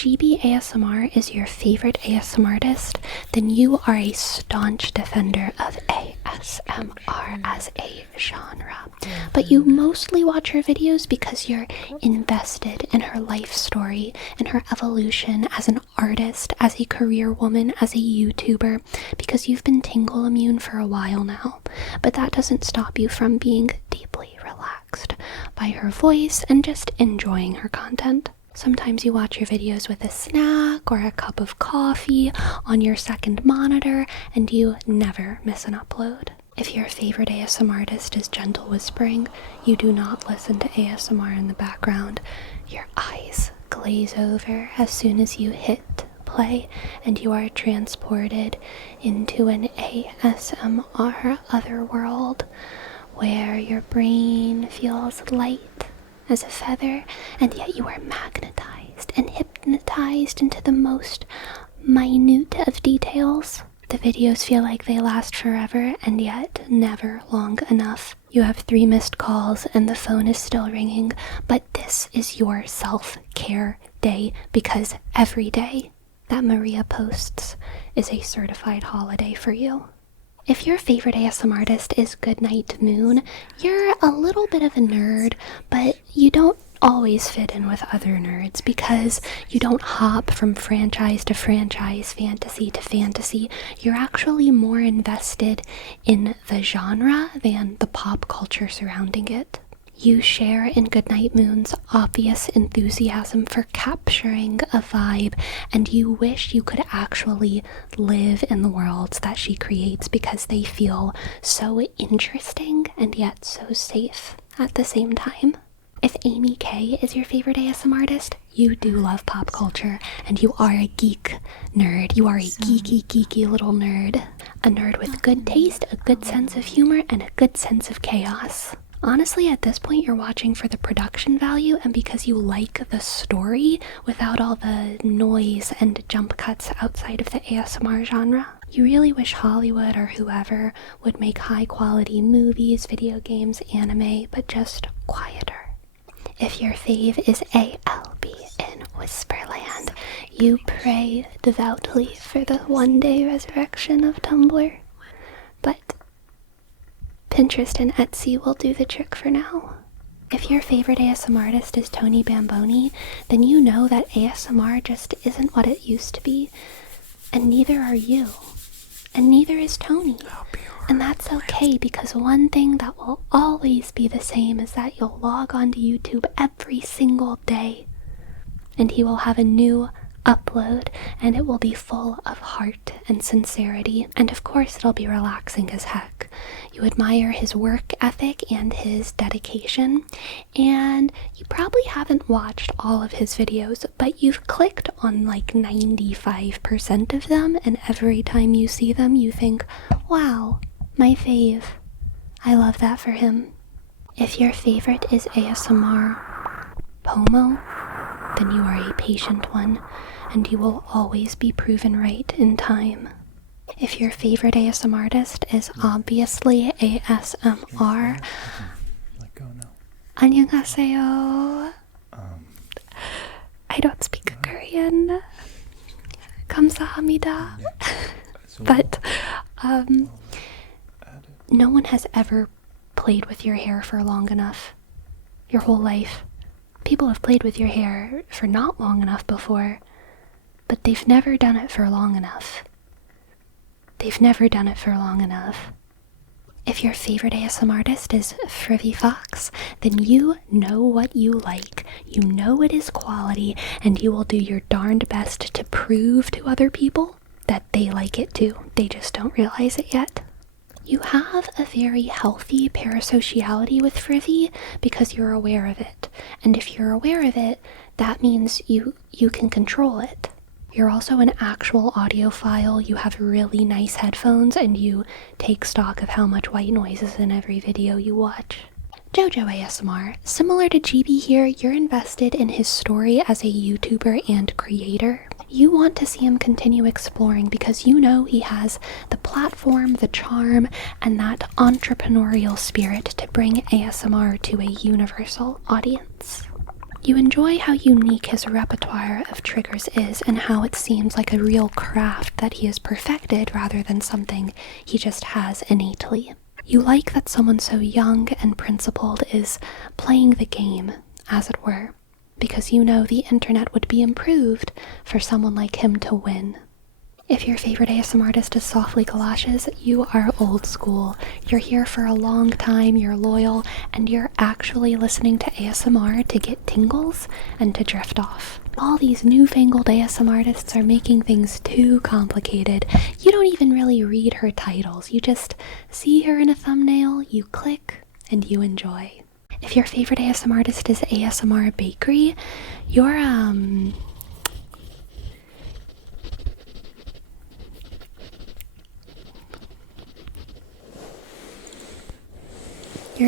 GibiASMR is your favorite ASMRtist, then you are a staunch defender of ASMR as a genre. But you mostly watch her videos because you're invested in her life story, in her evolution as an artist, as a career woman, as a YouTuber, because you've been tingle immune for a while now. But that doesn't stop you from being deeply relaxed by her voice and just enjoying her content. Sometimes you watch your videos with a snack or a cup of coffee on your second monitor, and you never miss an upload. If your favorite ASMRtist is GentleWhispering, you do not listen to ASMR in the background. Your eyes glaze over as soon as you hit play, and you are transported into an ASMR otherworld where your brain feels light as a feather, and yet you are magnetized and hypnotized into the most minute of details. The videos feel like they last forever, and yet never long enough. You have 3 missed calls and the phone is still ringing, but this is your self-care day, because every day that Maria posts is a certified holiday for you. If your favorite ASMRtist is GoodnightMoon, you're a little bit of a nerd, but you don't always fit in with other nerds because you don't hop from franchise to franchise, fantasy to fantasy. You're actually more invested in the genre than the pop culture surrounding it. You share in GoodnightMoon's obvious enthusiasm for capturing a vibe, and you wish you could actually live in the worlds that she creates because they feel so interesting and yet so safe at the same time. If AmyKay is your favorite ASMRtist, you do love pop culture, and you are a geek nerd. You are a geeky little nerd. A nerd with good taste, a good sense of humor, and a good sense of chaos. Honestly, at this point, you're watching for the production value and because you like the story without all the noise and jump cuts outside of the ASMR genre. You really wish Hollywood or whoever would make high-quality movies, video games, anime, but just quieter. If your fave is ALB in Whisperland, you pray devoutly for the one-day resurrection of Tumblr. But Pinterest and Etsy will do the trick for now. If your favorite ASMRtist is Tony Bomboni, then you know that ASMR just isn't what it used to be, and neither are you, and neither is Tony. And that's okay, because one thing that will always be the same is that you'll log onto YouTube every single day, and he will have a new upload, and it will be full of heart and sincerity, and of course it'll be relaxing as heck. You admire his work ethic and his dedication, and you probably haven't watched all of his videos, but you've clicked on like 95% of them, and every time you see them you think, wow, my fave. I love that for him. If your favorite is ASMR Ppomo, then you are a patient one, and you will always be proven right in time. If your favorite ASMRtist is obviously ASMR, 안녕하세요. I don't speak Korean. 감사합니다. But no one has ever played with your hair for long enough. Your whole life. People have played with your hair for not long enough before, but they've never done it for long enough. They've never done it for long enough. If your favorite ASMRtist is FrivolousFox, then you know what you like. You know it is quality, and you will do your darned best to prove to other people that they like it too. They just don't realize it yet. You have a very healthy parasociality with Frivi because you're aware of it. And if you're aware of it, that means you can control it. You're also an actual audiophile. You have really nice headphones, and you take stock of how much white noise is in every video you watch. Jojo ASMR. Similar to Gibi here, you're invested in his story as a YouTuber and creator. You want to see him continue exploring because you know he has the platform, the charm, and that entrepreneurial spirit to bring ASMR to a universal audience. You enjoy how unique his repertoire of triggers is and how it seems like a real craft that he has perfected rather than something he just has innately. You like that someone so young and principled is playing the game, as it were, because you know the internet would be improved for someone like him to win. If your favorite ASMR artist is SoftlyGaloshes, you are old school. You're here for a long time, you're loyal, and you're actually listening to ASMR to get tingles and to drift off. All these newfangled ASMR artists are making things too complicated. You don't even really read her titles. You just see her in a thumbnail, you click, and you enjoy. If your favorite ASMR artist is ASMR Bakery, you're a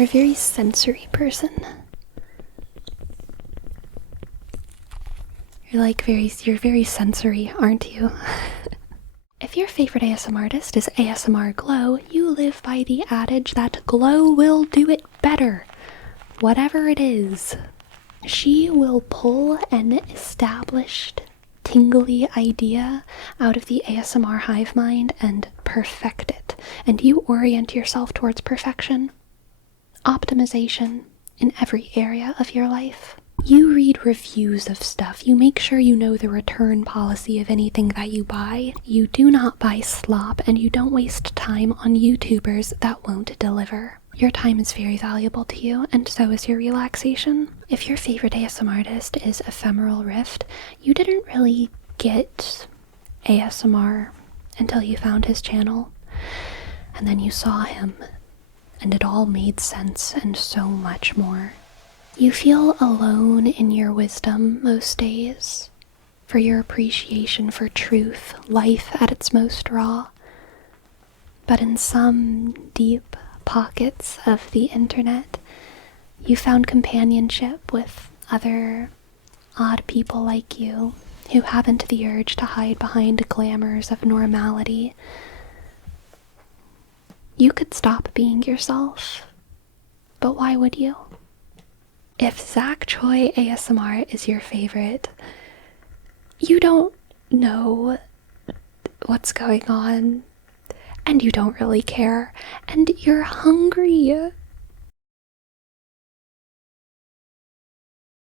very sensory person. You're very sensory, aren't you? If your favorite ASMR artist is ASMR Glow, you live by the adage that glow will do it better. Whatever it is, she will pull an established, tingly idea out of the ASMR hive mind and perfect it. And you orient yourself towards perfection. Optimization in every area of your life. You read reviews of stuff. You make sure you know the return policy of anything that you buy. You do not buy slop, and you don't waste time on YouTubers that won't deliver. Your time is very valuable to you, and so is your relaxation. If your favorite ASMR artist is Ephemeral, you didn't really get ASMR until you found his channel, and then you saw him. And it all made sense and so much more. You feel alone in your wisdom most days, for your appreciation for truth, life at its most raw. But in some deep pockets of the internet, you found companionship with other odd people like you, who haven't the urge to hide behind glamours of normality. You could stop being yourself, but why would you? If Zach Choi ASMR is your favorite, you don't know what's going on, and you don't really care, and you're hungry